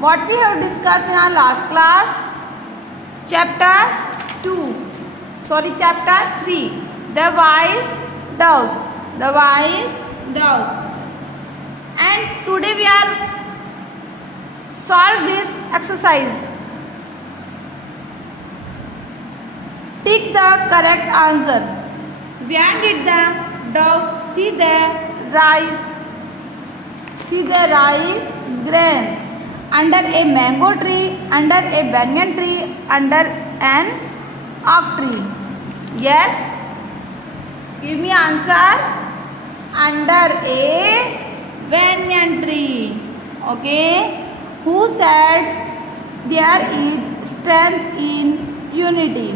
what we have discussed in our last class, chapter 3, the wise doves. And today we are solve this exercise. Tick the correct answer. When did the doves see the rice grains? Under a mango tree, under a banyan tree, under an oak tree. Yes, give me answer. Under a banyan tree. Okay, who said there is strength in unity?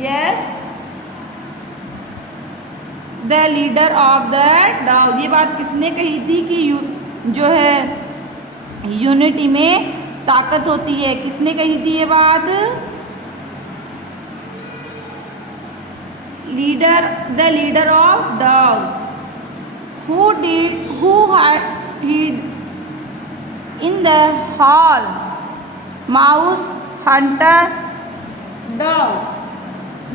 Yes, the leader of the doves. ये बात किसने कही थी कि जो है unity में ताकत होती है? किसने कही थी ये बात? The leader of dogs. Who hid in the hall? Mouse, hunter, dog.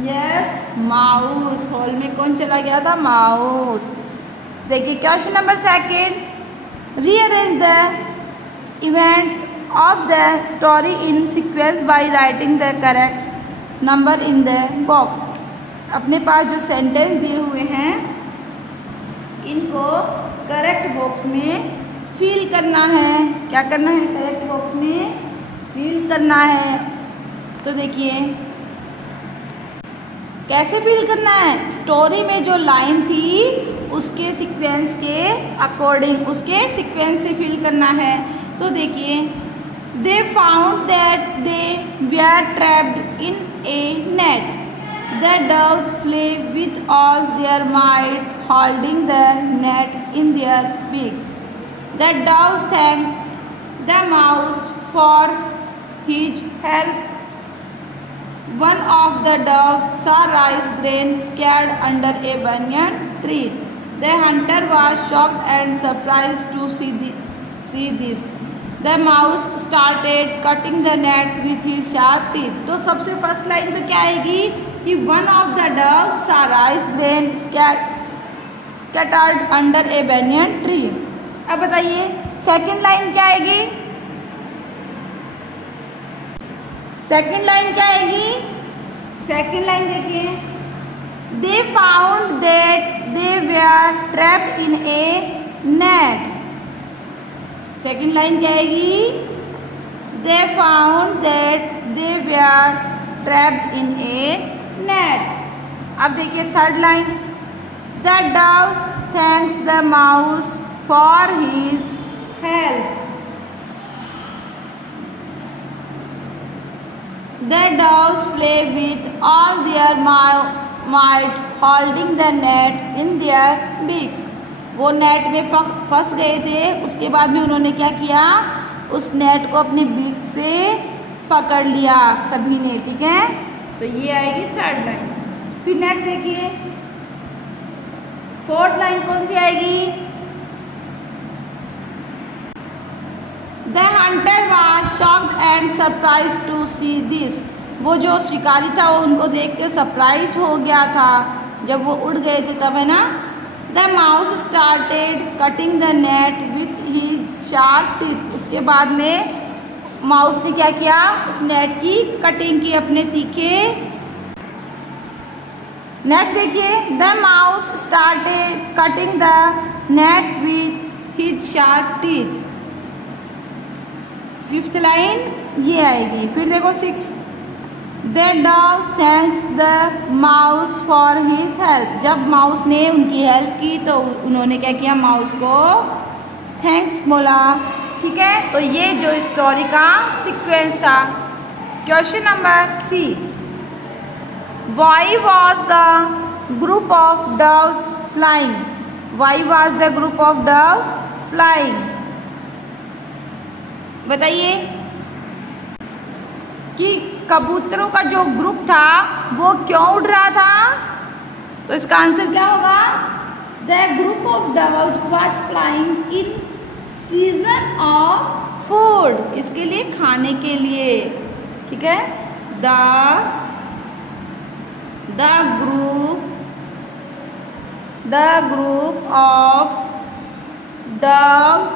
Yes, mouse. Hall में कौन चला गया था? माउस. देखिए question number 2. Rearrange the events of the story in sequence by writing the correct number in the box. अपने पास जो sentence दिए हुए हैं इनको करेक्ट बॉक्स में फिल करना है. क्या करना है? करेक्ट बॉक्स में फिल करना है. तो देखिए कैसे फिल करना है. स्टोरी में जो लाइन थी उसके सीक्वेंस के अकॉर्डिंग, उसके सीक्वेंस से फिल करना है. तो देखिए they found that they were trapped in A net. The doves flew with all their might, holding the net in their beaks. The doves thanked the mouse for his help. One of the doves saw rice grain scattered under a banyan tree. The hunter was shocked and surprised to see this. The mouse started cutting the net with his sharp teeth. तो सबसे first line तो क्या आएगी कि one of the doves saw rice grain scattered under a banyan tree. अब बताइए second line क्या आएगी? सेकंड लाइन क्या आएगी? सेकंड लाइन देखिए they found that they were trapped in a net. Second line क्या आएगी? They found that they were trapped in a net. अब देखिए third line The doves thanks the mouse for his help. The doves flew with all their might, holding the net in their beaks. वो net में फंस गए थे. उसके बाद में उन्होंने क्या किया? उस नेट को अपने बीक से पकड़ लिया सभी ने. ठीक है, तो ये आएगी थर्ड लाइन. फिर नेक्स्ट देखिए फोर्थ लाइन कौन सी आएगी? The hunter was shocked and surprise to see this. वो जो शिकारी था वो उनको देख के सरप्राइज हो गया था जब वो उड़ गए थे तब, है ना. The mouse started cutting the net with his sharp teeth. उसके बाद में माउस ने क्या किया? उस नेट की कटिंग की अपने तीखे. नेक्स्ट देखिए The mouse started cutting the net with his sharp teeth. Fifth line ये आएगी. फिर देखो 6. The doves thanks the mouse for his help. जब माउस ने उनकी हेल्प की तो उन्होंने क्या किया? माउस को थैंक्स बोला. ठीक है, तो ये जो स्टोरी का सीक्वेंस था. Question number C. Why was the group of doves flying? Why was the group of doves flying? बताइए कि कबूतरों का जो ग्रुप था वो क्यों उड़ रहा था? तो इसका आंसर क्या होगा? The group of doves was flying in season of food, इसके लिए खाने के लिए, ठीक है। The group of doves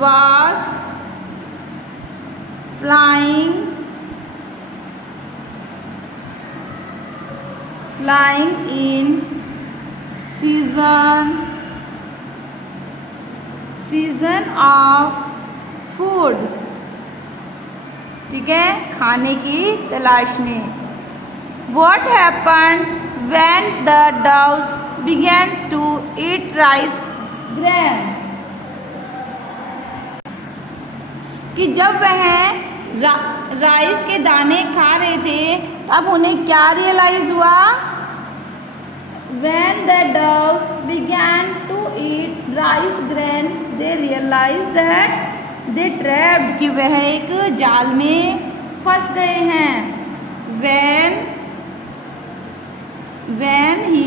was flying in season of food, ठीक है, खाने की तलाश में। What happened when the doves began to eat rice grain, कि जब वह राइस के दाने खा रहे थे तब उन्हें क्या रियलाइज हुआ? When the doves began to eat rice grain, they realized that they trapped, कि वह एक जाल में फंस गए हैं। When he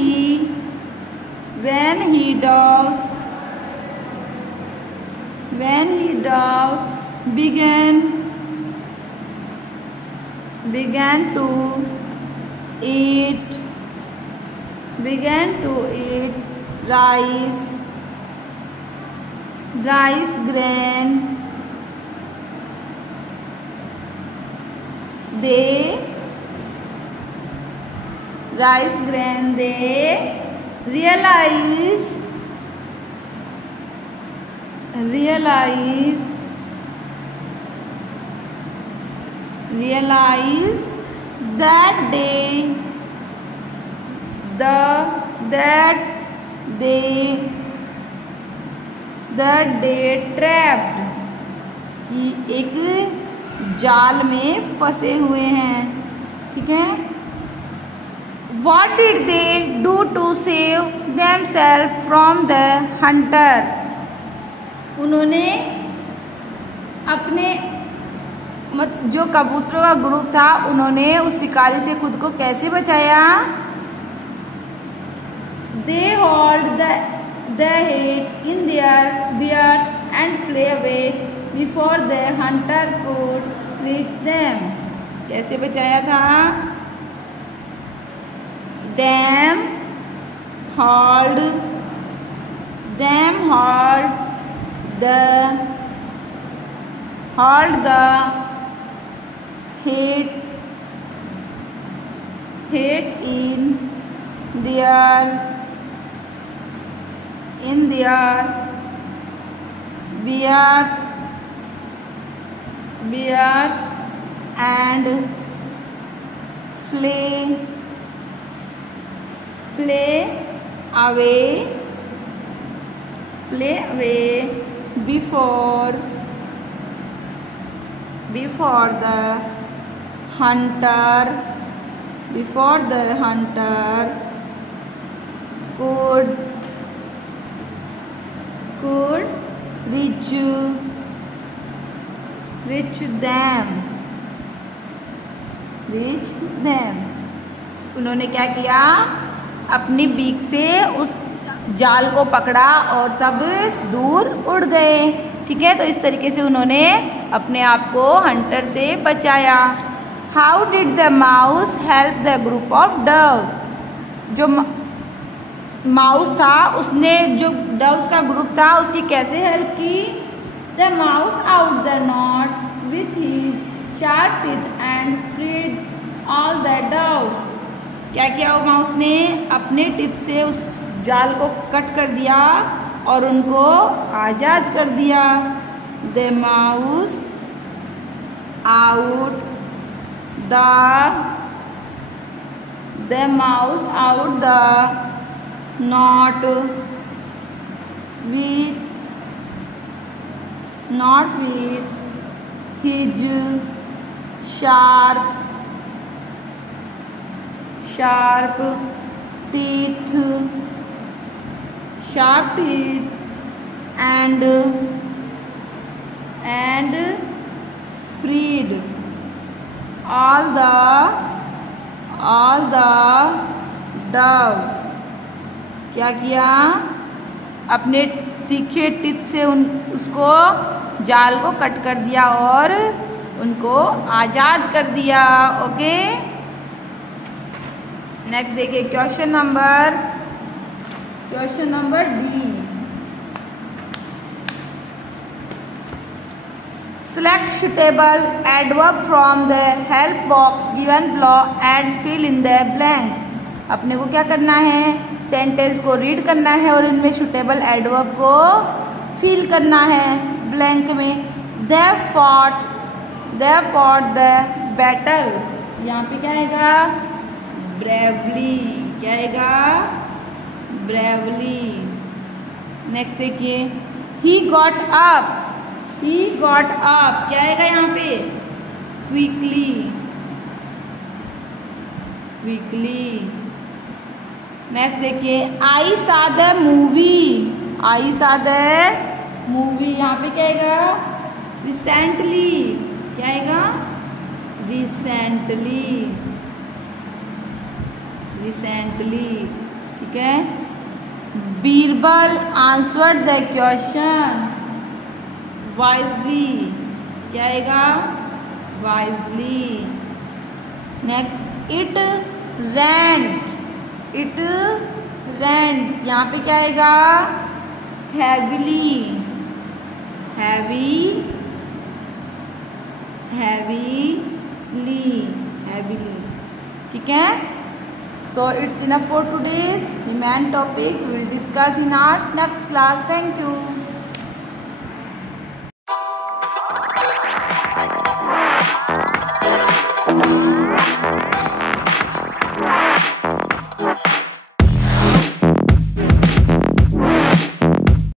doves began to eat rice grain, they realize that they trapped, कि एक जाल में फंसे हुए हैं, ठीक है। What did they do to save themselves from the hunter? उन्होंने अपने जो कबूतरों का ग्रुप था उन्होंने उस शिकारी से खुद को कैसे बचाया? They hauled the head in their beards and flew away before the hunter could reach them. कैसे बचाया था? Them hauled the head in their beards and flew away before the hunter could reach them. उन्होंने क्या किया? अपनी beak से उस जाल को पकड़ा और सब दूर उड़ गए, ठीक है। तो इस तरीके से उन्होंने अपने आप को हंटर से बचाया। How did the mouse help the group of Dove? जो माउस था उसने जो डव्स का ग्रुप था उसकी कैसे हेल्प की? The mouse out the knot with his sharp teeth and freed all the doves. क्या किया वो माउस ने? अपने टीथ से उस जाल को कट कर दिया और उनको आज़ाद कर दिया। The mouse out the not with his sharp teeth and freed all the doves। क्या किया? अपने तीखे टिप से उसको जाल को कट कर दिया और उनको आज़ाद कर दिया। ओके, नेक्स्ट देखिए question number D. Select suitable adverb from the help box given below and fill in the blanks। अपने को क्या करना है, सेंटेंस को रीड करना है और इनमें सुटेबल एडवर्ब को फिल करना है ब्लैंक में। They fought the battle, यहाँ पे क्या आएगा, bravely, क्या आएगा, bravely। नेक्स्ट देखिए he got up, क्या आएगा यहाँ पे, क्विकली। नेक्स्ट देखिए I saw the movie, यहाँ पे क्या आएगा, रिसेंटली, क्या आएगा, रिसेंटली। ठीक है। Birbal answered the question wisely, क्या आएगा, वाइजली। नेक्स्ट इट रैंड, यहाँ पे क्या आएगा, हैवीली, ठीक है। So it's enough for today's remand topic. We will discuss in our next class. Thank you.